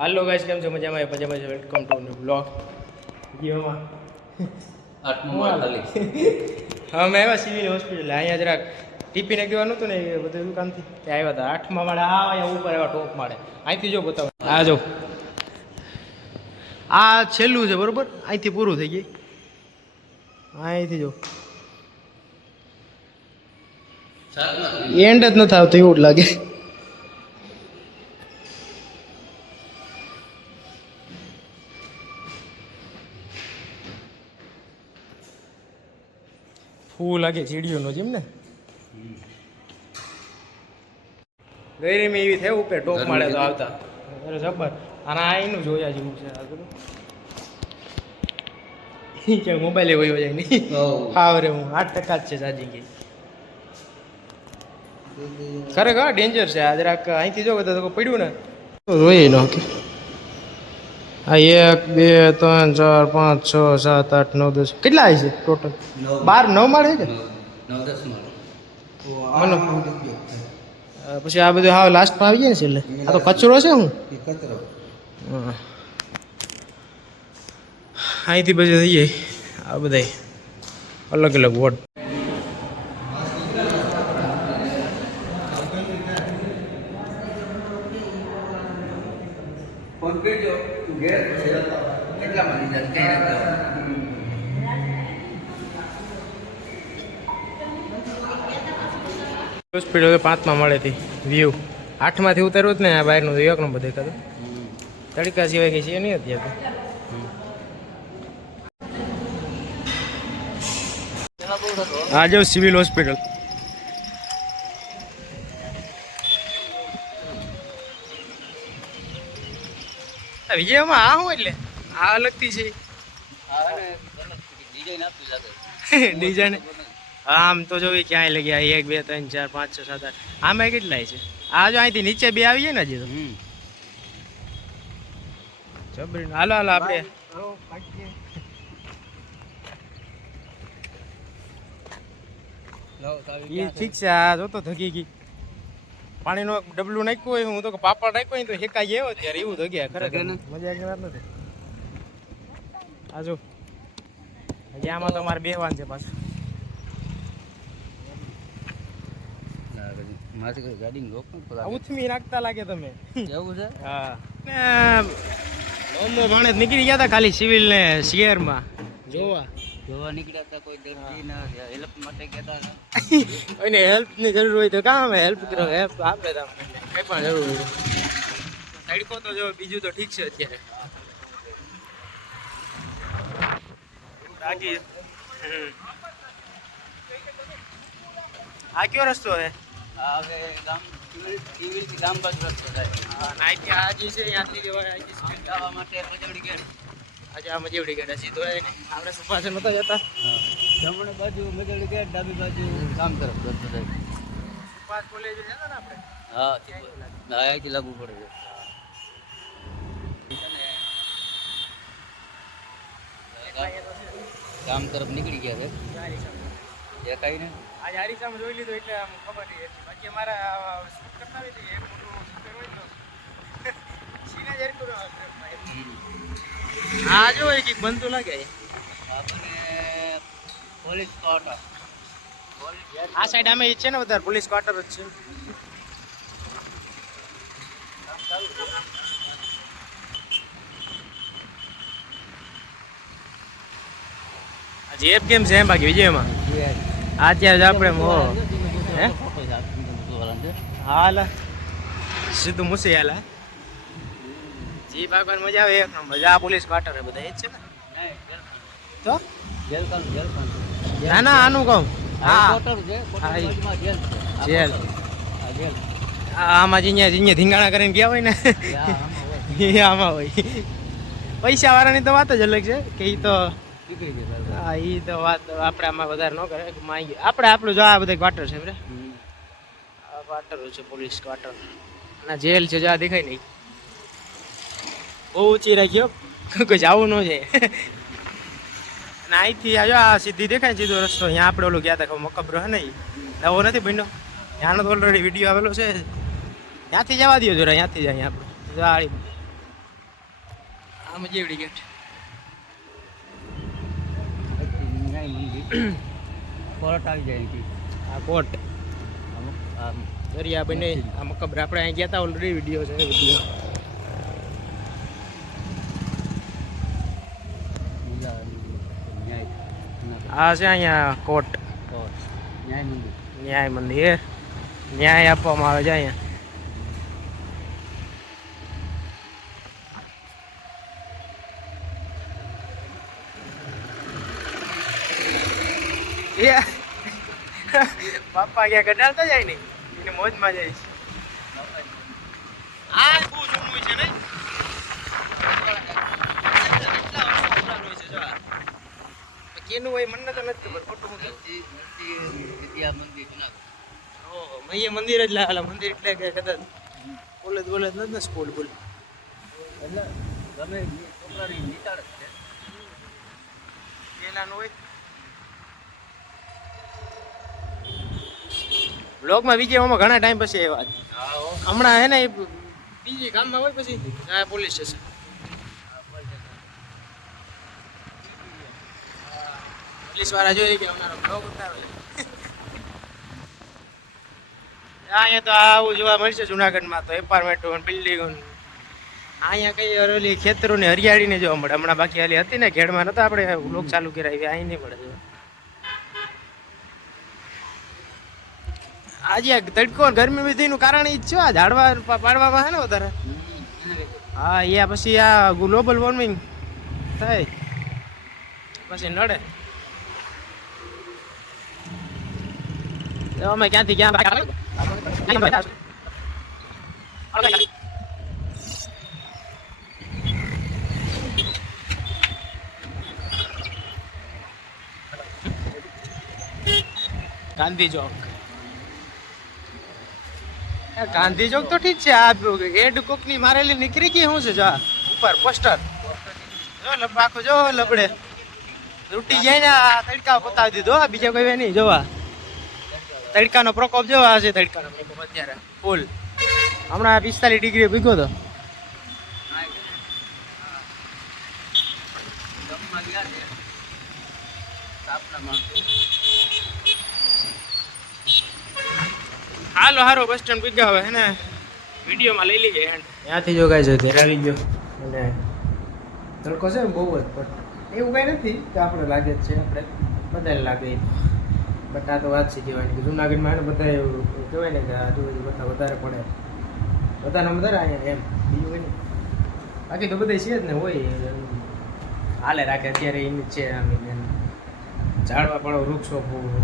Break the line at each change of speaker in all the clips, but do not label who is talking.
હાલો guys કેમ છો? મજામાં? મજામાં છે? વેલકમ ટુ ન્યુ બ્લોગ
ગીવામાં ખાલી.
હા મેં આવ્યા સિવિલ હોસ્પિટલ અહીંયા જરાક ટીપી નાખવાનું હતું ને એ બધું દુકાનથી ત્યાં આવ્યા હતા. આઠમા માળે આ અહીંયા ઉપર એવા ટોપ માળે. અહીંથી જો બતાવો. આ જો. આ છેલ્લું છે બરોબર? અહીંથી પૂરું થઈ ગઈ અહીંથી જો. એન્ડ જ નથી આવતું એવું જ લાગે. ફૂલ લાગે ચીડીઓનો જેમ ને? ગઈ મેં એવી થયું ઉપર ટોપ માળે તો આવતા. અરે જબર અને આ એનું જોયા જેવું છે આ બધું. ક્યાંક મોબાઈલ વયો જાય નહીં હા રે હું આઠ ટકા જ છે સાજી ગઈ ખરેખર ડેન્જર છે આ જરાક અહીંથી જો કદાચ કોઈ પડ્યું ને. જોઈએ ન કે આ એક બે ત્રણ ચાર પાંચ છ સાત આઠ નવ દસ. કેટલા આવી છે ટોટલ બાર નવ માળે છે? પછી આ બધું હા લાસ્ટમાં આવી જાય ને છેલ્લે? આ તો કચરો છે હું હા. અહીંથી પછી થઈ જાય. આ બધા અલગ અલગ વોટ
ફોન જો તું ઘેર પછી કેટલામાં લીધા કઈ સ્પીડ
હવે પાંચમાં મળેથી વ્યૂ આઠમાંથી ઉતાર્યું જ ને આ બહારનું તો એક નંબર દેખાતો. તડકા સિવાય કઈ છે નહીં અત્યારે આ જો સિવિલ હોસ્પિટલ વિજયમાં આ હું એટલે? આ અલગથી છે.
ડિઝાઇન.
આમ તો જોવી ક્યાંય લગ્યા એક બે ત્રણ ચાર પાંચ છ સાત આઠ. આમાં કેટલાય છે? આ જો અહીંથી નીચે બે આવી જાય ને હજી તો. જબરી હાલો હાલો આપણે. ઠીક છે આ જોતો થકી ગઈ. પાણીનો ડબલું નાખ્યું હોય હું તો કે પાપડ નાખ્યો તો હેકાઈ ગયો ત્યારે એવું થગ્યા ખરેખર
મજા
આવી વાત નથી? આજુ. હજી આમાં તો મારે બેહવાન છે પાછું. ઉથમી નાખતા લાગે તમે.
એવું છે?
હા. ભાણે નીકળી ગયા હતા ખાલી સિવિલ ને શહેરમાં. જોવા.
જોવા નીકળ્યા હતા કોઈ હેલ્પ માટે કહેતા હતા.
કોઈને હેલ્પ જરૂર હોય તો કામ હેલ્પ કરો હેલ્પ આપે તમને કઈ પણ જરૂર હોય. તડકો તો જો બીજું તો ઠીક છે અત્યારે. બાકી આ કયો રસ્તો હે
આ હવે ગામ ગામ બાજુ રસ્તો થાય?
નાઈટ આ જે છે અહીંથી સ્પીડ
જવા માટે પચવડી ગેટ
આજે આ મજેવડી ગયા સીધો આપણે સુપાસે નતા જતા?
જમણે બાજુ ગેટ ડાબી બાજુ ગામ તરફ
સુપાસ કોલેજ જતા ને આપણે?
હા અહીંથી લાગુ પડે છે. ગામ તરફ નીકળી ગયા છે. દેખાય ને?
આજ આરીસામાં જોઈ લીધું એટલે આમ ખબર નહીં હતી. બાકી અમારા શૂટ કરતા હોય એક મોટું સ્પીકર હોય તો. સીના જરી કરો આ જો એક એક બનતું લાગે
પોલીસ
આ સાઈડ અમે છે ને વધારે પોલીસ ક્વાર્ટર જ છે. જેબ કેમ છે એમ બાકી વિજયમાં? અત્યારે આપણે મો હે? હાલ સીધું મૂસી હાલ. હે? જી ભાગવાની મજા આવે એક મજા પોલીસ ક્વાર્ટર બધા એ જ છે ને? તો? ના ના આનું કહું. હા. હા, ઈ. જેલ. આ આમાં જે અહીંયા અહીંયા ધીંગાણા કરીને ગયા હોય ને. આમાં હોય. પૈસા વાળાની તો વાત જ અલગ છે કે એ તો હા એ તો વાત આપણે આમાં વધારે ન કરે માંગી. આપણે આપણું જો આ બધા ક્વાર્ટર છે બરાબર છે પોલીસ ક્વાર્ટર. અને જેલ છે જો આ દેખાય નહીં. બહુ ઊંચી રાખ્યો કોઈ જવું ન જાય અને અહીંથી આ આ સીધી દેખાય સીધો રસ્તો અહીંયા આપણે ઓલું ગયા હતા મકબરો હે નહીં. નવો નથી બન્યો. ત્યાંનો તો ઓલરેડી વીડિયો આવેલો છે. ત્યાંથી જવા દો જરા ત્યાંથી જાય આપણે. જાળી આ આમાં જેવડી ગેટ
કોર્ટ આવી જાય
આ
આમ
દરિયા બને. આ મકબર આપણે અહીં ગયા હતા ઓલરેડી વીડિયો છે વીડિયો
બીજા ન્યાય
આ છે અહીંયા કોટ
કોર્ટ ન્યાય મંદિર
ન્યાય મંદિર ન્યાય આપવામાં આવે છે અહીંયા એ બાપા ક્યાં કડાલતા જાય ને એને મોજમાં જાય છે આ બહુ જૂનું છે ને કેટલા વર્ષો પુરાણું હોય છે જો આ. હોય મને તો નથી ખબર. ખોટું હું
મંદિર જુનાગઢ
મૈયા મંદિર જ લાવેલા મંદિર એટલે કે કદાચ કોલેજ બોલેજ નથી ને સ્કૂલ બોલ.
એટલે ગમે એ છોકરાની નિશાળ છે.
પેલાનું હોય. બ્લોગમાં વિજયમાં ઘણા ટાઈમ પછી એ વાત હમણાં હે ને બીજી કામમાં હોય પછી? આ પોલીસ સ્ટેશન. પોલીસવાળા જોઈએ કે અમારો બ્લોગ ઉતારો. અહીંયા તો આવું જોવા મળશે જુનાગઢમાં તો એપાર્ટમેન્ટો બિલ્ડિંગો અહીંયા કઈ ઓલી ખેતરો ને હરિયાળી ને જોવા મળે. હમણાં બાકી હાલી હતી ને ખેડમાં નતા આપણે લોક ચાલુ કરાવી અહીં નહીં જોવા. આજે આ તડકો ગરમી બધીનું કારણ ઈ જ છે આ ઝાડવા પાડવામાં છે ને વધારે. હા એ પછી આ ગ્લોબલ વોર્મિંગ થાય. પછી નડે. અમે ક્યાંથી ક્યાં ગાંધી ચોક ગાંધી ચોક તો ઠીક છે, આ હેડ કોકની મારેલી નીકળી ગઈ શું છે, જો ઉપર પોસ્ટર જો લબ આખો જો, લબડે. ને આ તડકા પતાવી દીધો બીજા કોઈ નહીં, જોવા. તડકાનો પ્રકોપ જો આ છે તડકાનો પ્રકોપ અત્યારે. ફૂલ. હમણાં પિસ્તાલીસ ડિગ્રી ભીગો તો.
જમવા ગયા છે સ્થાપનામાં
હાલો હારો બસ સ્ટેન્ડ ભીગા હવે હે ને? વિડીયોમાં લઈ લઈએ ત્યાંથી જો કાંઈ છે ઘેર આવી ગયો અને તડકો છે ને બહુ જ પણ એવું કાંઈ નથી કે આપણે લાગે જ છે આપણે બધાને લાગે બટ આ તો વાત છે કહેવાય કે જુનાગઢમાં એને બધા કહેવાય ને કે આજુબાજુ બધા વધારે પડે. બધાને વધારે અહીંયા એમ. બીજું કંઈ બાકી તો બધા છે જ ને હોય. હાલે રાખે અત્યારે એની છે આમ એમ. ઝાડવા પાડો, વૃક્ષો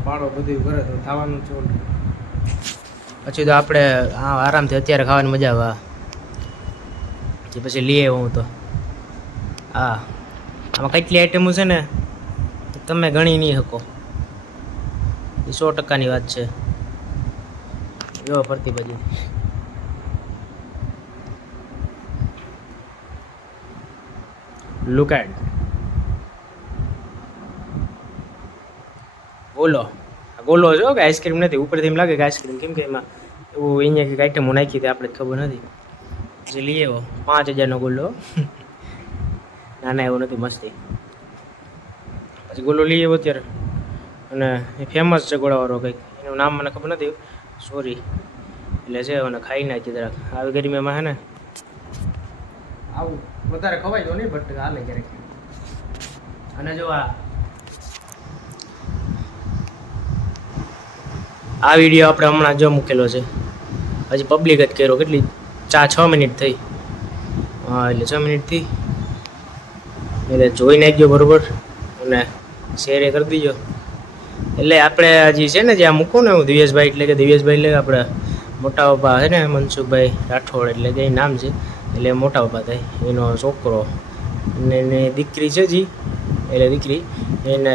પાડો બધું કરે તો થવાનું છે પછી તો આપણે હા આરામથી અત્યારે ખાવાની મજા આવે. પછી પછી લઈએ હું તો. હા. આમાં કેટલી આઈટમો છે ને? તમે ગણી નહીં શકો. એ સો ટકાની વાત છે. જો ફરતી બાજુ લુક એટ ગોલો. ગોલો જો કે આઈસ્ક્રીમ નથી. ઉપરથી એમ લાગે કે આઈસ્ક્રીમ કેમ કે એમાં એવું અહીંયા કંઈક આઈટમો નાખી હતી આપણે ખબર નથી. જે લઈ આવ્યો. પાંચ હજારનો ગોલો. ના ના એવું નથી, મસ્તી. પછી ગોલો લઈ આવ્યો અત્યારે. અને એ ફેમસ છે ગોળાવાળો કંઈક. એનું નામ મને ખબર નથી. સોરી એટલે છે અને ખાઈ નાખી જરાક. આવી ગરમીમાં હે ને? આવું વધારે ખવાય તો નહીં બટ હાલે ક્યારેક. અને જો આ. આ વીડિયો આપણે હમણાં જો મૂકેલો છે. હજી પબ્લિક જ કર્યો. કેટલી? ચા છ મિનિટ થઈ. હા એટલે છ મિનિટ થઈ એટલે જોઈ નાખજો બરોબર. અને શેર એ કરી દીજો. એટલે આપણે હજી છે ને જ્યાં મૂકું ને હું દિવેશભાઈ એટલે કે દિવ્યેશભાઈ એટલે આપણે મોટા પપ્પા છે ને મનસુખભાઈ રાઠોડ એટલે કે નામ છે, એટલે મોટા પપ્પા થાય. એનો છોકરો ને એની દીકરી છે જી એટલે દીકરી. એને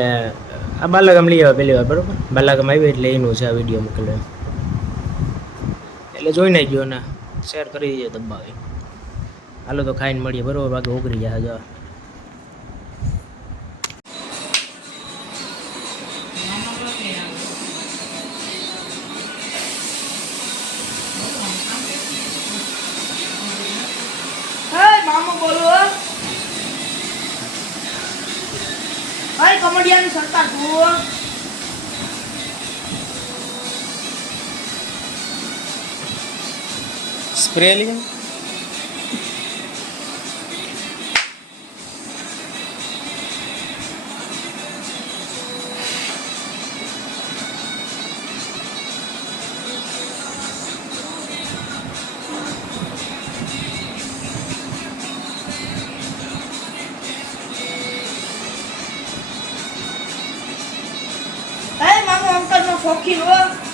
આ બાલાગામ લઈ આવ્યા પહેલી વાર, બરાબર? બાલાગામ આવ્યો એટલે એનું છે આ વીડિયો મોકલ્યો એમ. એટલે જોઈ નાખ્યો ને શેર કરી દઈએ દબાવી. હાલો તો ખાઈને મળીએ, બરોબર? બાકી ઓગરી જાય જો
ભાઈ કમડિયાની સરકાર જુઓ.
સ્પ્રે લઈ
એ મામો અંકલ નો શોખીન હો